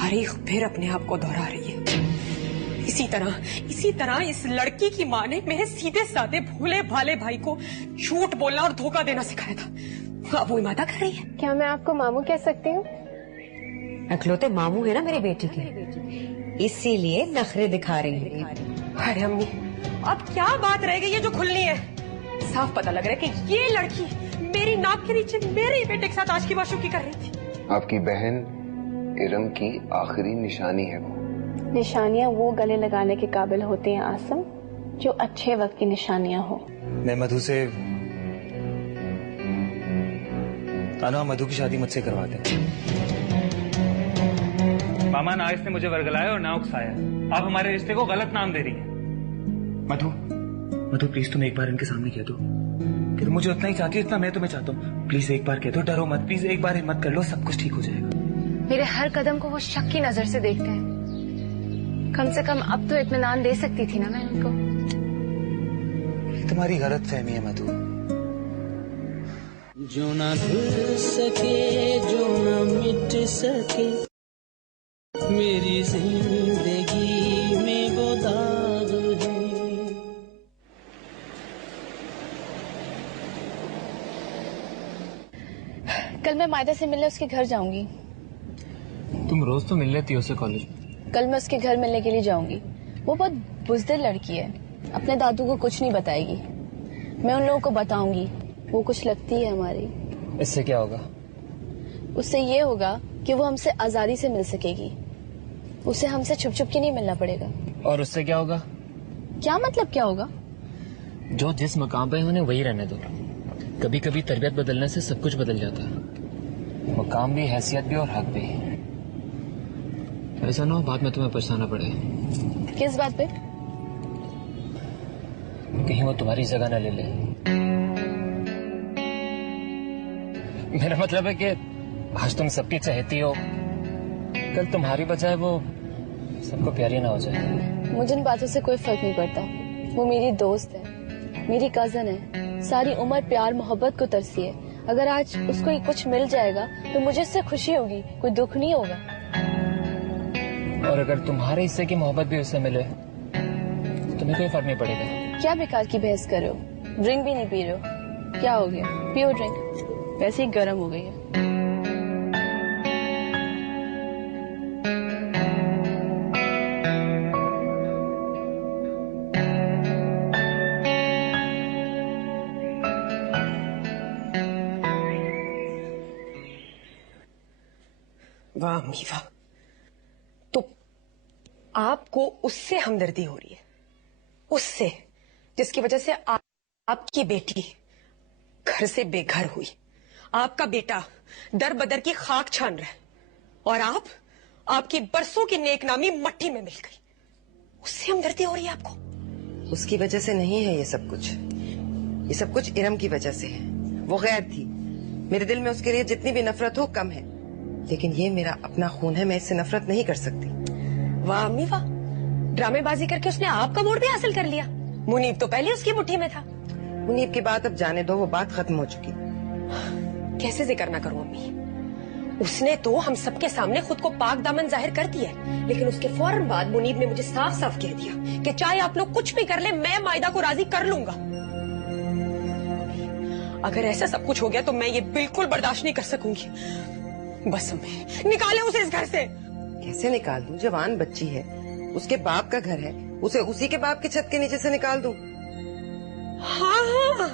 तारीख फिर अपने आप को दोहरा रही है। इसी तरह इस लड़की की माँ ने मेरे सीधे साधे भोले भाले भाई को झूठ बोलना और धोखा देना सिखाया था। अब वो इमादा कर रही है। क्या मैं आपको मामू कह सकती हूँ? अखलौते मामू है ना मेरी बेटी के, इसीलिए नखरे दिखा रही है। अरे अम्मी, अब क्या बात रह गई है जो खुलनी है? साफ पता लग रहा है कि ये लड़की मेरी नाक के नीचे मेरे बेटे के साथ आज की बाशुकी कर रही थी। आपकी बहन इरम की आखिरी निशानी है वो। निशानियाँ वो गले लगाने के काबिल होती हैं आसम, जो अच्छे वक्त की निशानियाँ हो। मैं मधु से मधु की शादी मुझसे करवाते हैं। मामा ना इसने मुझे वर्गलाया और ना उकसाया। आप हमारे रिश्ते को गलत नाम दे रही हैं। मधु प्लीज तुम एक बार इनके सामने कह दो कि तुम मुझे उतना ही चाहती हो जितना मैं तुम्हें चाहता हूँ। प्लीज एक बार कह दो, डरो मत, प्लीज एक बार हिम्मत कर लो, सब कुछ ठीक हो जाएगा। मेरे हर कदम को वो शक की नजर से देखते हैं। कम से कम अब तो इत्मीनान दे सकती थी ना मैं उनको। ये तुम्हारी गलत फहमी है मधु। जो ना भूल सके, जो ना मिट सके, मेरी जिंदगी में वो दाग है। कल मैं मायदा से मिलने उसके घर जाऊंगी। तुम रोज तो मिल लेती हो उसे कॉलेज में। कल मैं उसके घर मिलने के लिए जाऊंगी। वो बहुत बुज़दिल लड़की है, अपने दादू को कुछ नहीं बताएगी। मैं उन लोगों को बताऊंगी, वो कुछ लगती है हमारी। इससे क्या होगा? उससे ये होगा कि वो हमसे आजादी से मिल सकेगी। उसे हमसे छुप छुप के नहीं मिलना पड़ेगा। और उससे क्या होगा? क्या मतलब क्या होगा? जो जिस मकाम पे उन्हें वही रहने दो। कभी कभी तरबियत बदलने से सब कुछ बदल जाता है, मकाम भी, हैसियत भी और हक भी। ऐसा ना हो बाद में तुम्हें पछताना पड़े। किस बात पे? कहीं वो तुम्हारी जगह न ले ले। मेरा मतलब है कि आज तुम सबकी चहेती हो, कल तुम्हारी बजाय वो सबको प्यारी ना हो जाए। मुझे इन बातों से कोई फर्क नहीं पड़ता। वो मेरी दोस्त है, मेरी कजन है, सारी उम्र प्यार मोहब्बत को तरसी है। अगर आज उसको कुछ मिल जाएगा तो मुझे इससे खुशी होगी, कोई दुख नहीं होगा। और अगर तुम्हारे हिस्से की मोहब्बत भी उससे मिले तो तुम्हें कोई फर्क नहीं पड़ेगा। क्या बेकार की बहस कर रहे हो? ड्रिंक भी नहीं पी रहे हो? क्या हो गया? पियो ड्रिंक, वैसे ही गर्म हो गई है। वाह अम्मी वाह, तो आपको उससे हमदर्दी हो रही है, उससे जिसकी वजह से आपकी बेटी घर से बेघर हुई, आपका बेटा दर बदर की खाक छान रहा है, और आपकी बरसों की नेकनामी मट्टी में मिल गई। उससे हमदर्दी हो रही है आपको? उसकी वजह से नहीं है ये सब कुछ, ये सब कुछ इरम की वजह से है। वो गैर थी, मेरे दिल में उसके लिए जितनी भी नफरत हो कम है, लेकिन ये मेरा अपना खून है, मैं इससे नफरत नहीं कर सकती। वाह अम्मी वाह, ड्रामेबाजी करके उसने आपका मूड भी हासिल कर लिया। मुनीब तो पहले उसकी मुट्ठी में था। मुनीब की बात अब जाने दो, वो बात खत्म हो चुकी। कैसे जिक्र ना करूं अम्मी, उसने तो हम सबके सामने खुद को पाक दामन जाहिर कर दिया है, लेकिन उसके फौरन बाद मुनीब ने मुझे साफ साफ कह दिया कि चाहे आप लोग कुछ भी कर ले, मैं मायदा को राजी कर लूंगा। अगर ऐसा सब कुछ हो गया तो मैं ये बिल्कुल बर्दाश्त नहीं कर सकूंगी। बस अम्मी, निकाले उसे इस घर से। कैसे निकाल दूं? जवान बच्ची है, उसके बाप का घर है, उसे उसी के बाप की छत के नीचे से निकाल दूं? हाँ,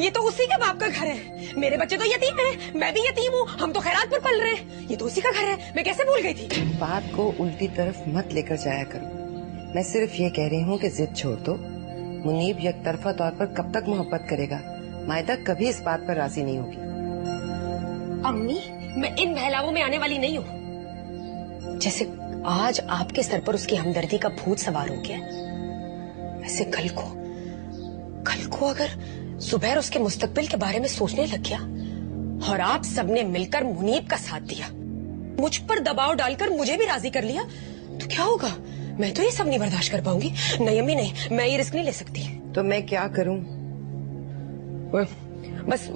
ये तो उसी के बाप का घर है। मेरे बच्चे तो यतीम हैं, मैं भी यतीम हूँ, हम तो खैरात पर पल रहे हैं। ये तो उसी का घर है, मैं कैसे भूल गई थी? बात को उल्टी तरफ मत लेकर जाया करो। मैं सिर्फ ये कह रही हूँ कि जिद छोड़ दो। मुनीब यकतरफा तौर पर कब तक मोहब्बत करेगा? मायदा कभी इस बात पर राजी नहीं होगी। अम्मी, मैं इन बहलावों में आने वाली नहीं हूँ। जैसे आज आपके सर पर उसकी हमदर्दी का भूत सवार हो गया, वैसे कल को अगर जुबैर उसके मुस्तकबिल के बारे में सोचने लग गया और आप सबने मिलकर मुनीब का साथ दिया, मुझ पर दबाव डालकर मुझे भी राजी कर लिया, तो क्या होगा? मैं तो ये सब नहीं बर्दाश्त कर पाऊंगी। नहीं अम्मी नहीं, मैं ये रिस्क नहीं ले सकती। तो मैं क्या करूं? बस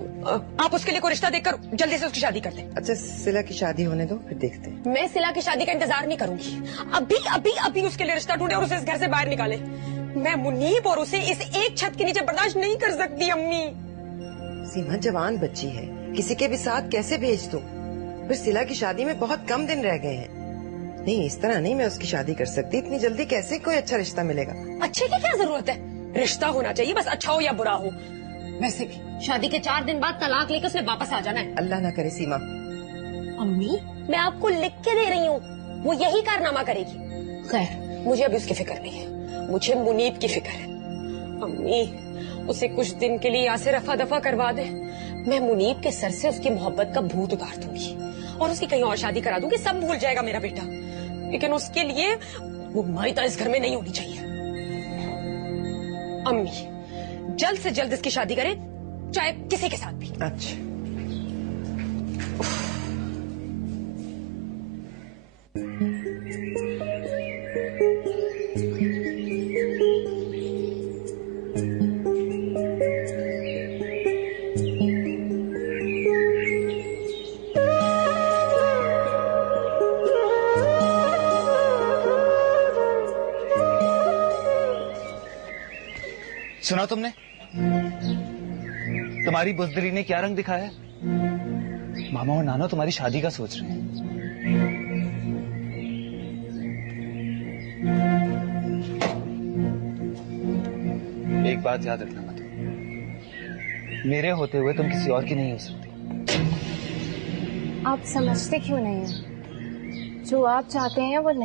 आप उसके लिए कोई रिश्ता देखकर जल्दी से उसकी शादी कर दें। अच्छा सिला की शादी होने दो, फिर देखते हैं। मैं सिला की शादी का इंतजार नहीं करूंगी। अभी अभी अभी उसके लिए रिश्ता ढूंढे और उसे इस घर से बाहर निकाले। मैं मुनीब और उसे इस एक छत के नीचे बर्दाश्त नहीं कर सकती अम्मी। सीमा जवान बच्ची है, किसी के भी साथ कैसे भेज दूं? फिर सिला की शादी में बहुत कम दिन रह गए हैं। नहीं, इस तरह नहीं मैं उसकी शादी कर सकती। इतनी जल्दी कैसे कोई अच्छा रिश्ता मिलेगा? अच्छे की क्या जरूरत है? रिश्ता होना चाहिए, बस अच्छा हो या बुरा हो। वैसे भी शादी के 4 दिन बाद तलाक लेकर उसने वापस आ जाना है। अल्लाह ना करे सीमा। अम्मी मैं आपको लिख के दे रही हूँ, वो यही कारनामा करेगी। खैर मुझे अभी उसकी फिक्र नहीं है, मुझे मुनीब की फिक्र है। अम्मी उसे कुछ दिन के लिए यहाँ से रफा दफा करवा दे। मैं मुनीब के सर से उसकी मोहब्बत का भूत उतार दूंगी और उसकी कहीं और शादी करा दूंगी। सब भूल जाएगा मेरा बेटा, लेकिन उसके लिए वो माइता इस घर में नहीं होनी चाहिए। अम्मी जल्द से जल्द इसकी शादी करें, चाहे किसी के साथ भी। अच्छा सुना तुमने? तुम्हारी बुज़दिली ने क्या रंग दिखाया है? मामा और नाना तुम्हारी शादी का सोच रहे हैं। एक बात याद रखना मत, मेरे होते हुए तुम किसी और की नहीं हो सकती। आप समझते क्यों नहीं हैं? जो आप चाहते हैं वो नहीं